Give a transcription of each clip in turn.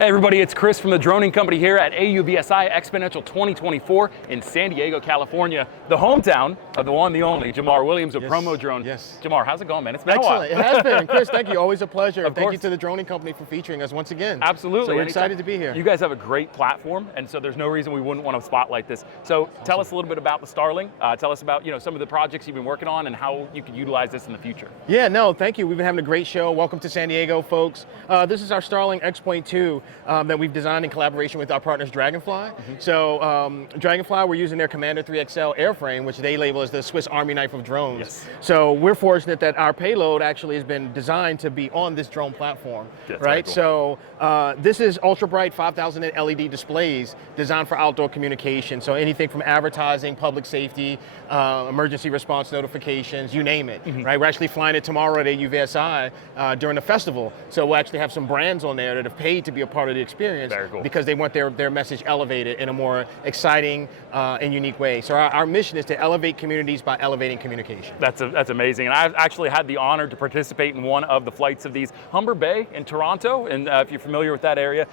Hey everybody, it's Chris from the droning company here at AUVSI Xponential 2024 in San Diego, California, the hometown of the one, the only, Jamar Williams of Promo Drone. Yes. Jamar, how's it going, man? It's been Excellent. a while. It has been. Chris, thank you. Always a pleasure. Of Thank course. you to the droning company for featuring us once again. Absolutely. So we're Anytime. excited to be here. You guys have a great platform, and so there's no reason we wouldn't want to spotlight this. So tell us a little bit about the Starling. Tell us about some of the projects you've been working on and how you could utilize this in the future. Yeah, no, thank you. We've been having a great show. Welcome to San Diego, folks. This is our Starling X.2 that we've designed in collaboration with our partners Dragonfly. So Dragonfly, we're using their Commander 3XL airframe, which they label as the Swiss Army knife of drones. Yes. So we're fortunate that our payload actually has been designed to be on this drone platform. That's right? very cool. So this is ultra bright 5,000 LED displays designed for outdoor communication. So anything from advertising, public safety, emergency response notifications, you name it. Right? We're actually flying it tomorrow at AUVSI during the festival. So we'll actually have some brands on there that have paid to be a part of the experience. Very cool. Because they want their message elevated in a more exciting and unique way. So our mission is to elevate communities by elevating communication. That's amazing. And I've actually had the honor to participate in one of the flights of these. Humber Bay in Toronto, and if you're familiar with that area,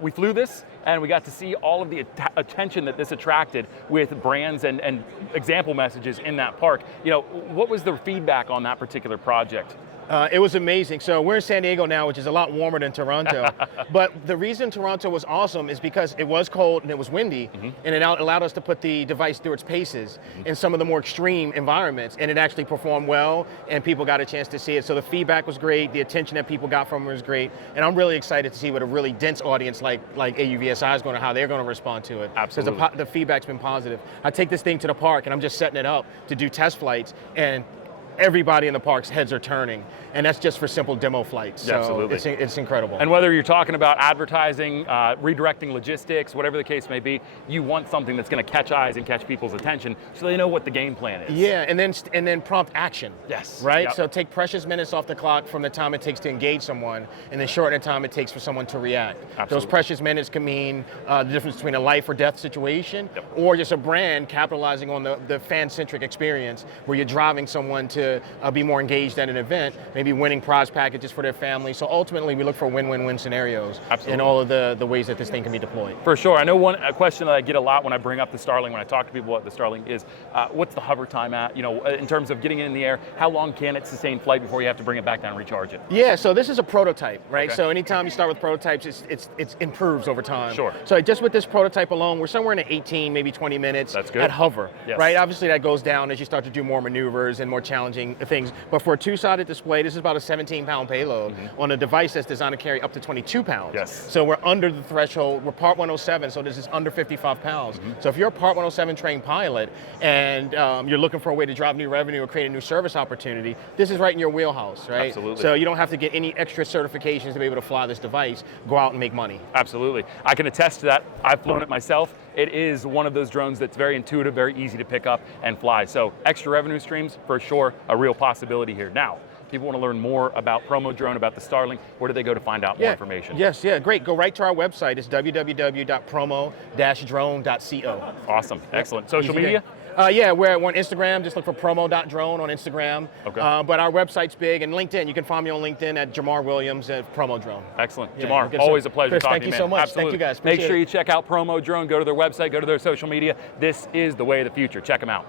we flew this and we got to see all of the attention that this attracted with brands and example messages in that park. What was the feedback on that particular project? It was amazing. So we're in San Diego now, which is a lot warmer than Toronto. But the reason Toronto was awesome is because it was cold and it was windy, and it allowed us to put the device through its paces in some of the more extreme environments, and it actually performed well, and people got a chance to see it. So the feedback was great, the attention that people got from it was great, and I'm really excited to see what a really dense audience like AUVSI is going to, how they're going to respond to it. Absolutely. Because the feedback's been positive. I take this thing to the park, and I'm just setting it up to do test flights, and everybody in the park's heads are turning, and that's just for simple demo flights. So absolutely. It's incredible. And whether you're talking about advertising, redirecting logistics, whatever the case may be, you want something that's going to catch eyes and catch people's attention so they know what the game plan is. Yeah, and then prompt action. Yes. Right? Yep. So take precious minutes off the clock from the time it takes to engage someone, and then shorten the time it takes for someone to react. Absolutely. Those precious minutes can mean the difference between a life or death situation, or just a brand capitalizing on the fan-centric experience where you're driving someone to be more engaged at an event, maybe winning prize packages for their family. So ultimately, we look for win-win-win scenarios in all of the ways that this thing can be deployed. For sure. I know a question that I get a lot when I bring up the Starling, when I talk to people about the Starling, is what's the hover time at? In terms of getting it in the air, how long can it sustain flight before you have to bring it back down and recharge it? Yeah, so this is a prototype, right? Okay. So anytime you start with prototypes, it improves over time. Sure. So just with this prototype alone, we're somewhere in 18, maybe 20 minutes. That's good. At hover, Yes. right? Obviously that goes down as you start to do more maneuvers and more challenging things. But for a two-sided display, this is about a 17-pound payload on a device that's designed to carry up to 22 pounds. Yes. So we're under the threshold. We're Part 107, so this is under 55 pounds. So if you're a Part 107 trained pilot and you're looking for a way to drive new revenue or create a new service opportunity, this is right in your wheelhouse, right? Absolutely. So you don't have to get any extra certifications to be able to fly this device. Go out and make money. Absolutely. I can attest to that. I've flown it myself. It is one of those drones that's very intuitive, very easy to pick up and fly. So extra revenue streams, for sure, a real possibility here. Now, people want to learn more about Promo Drone, about the Starling, where do they go to find out more information? Yes, great. Go right to our website. It's www.promo-drone.co. Awesome, excellent. Social Easy media? Yeah, we're on Instagram. Just look for promo.drone on Instagram. Okay. But our website's big, and LinkedIn. You can find me on LinkedIn at Jamar Williams at Promo Drone. Excellent. Yeah, Jamar, good always stuff. a pleasure Chris, talking to you, thank you so much. Absolutely. Thank you, guys. Make Appreciate sure it. you check out Promo Drone. Go to their website, go to their social media. This is the way of the future. Check them out.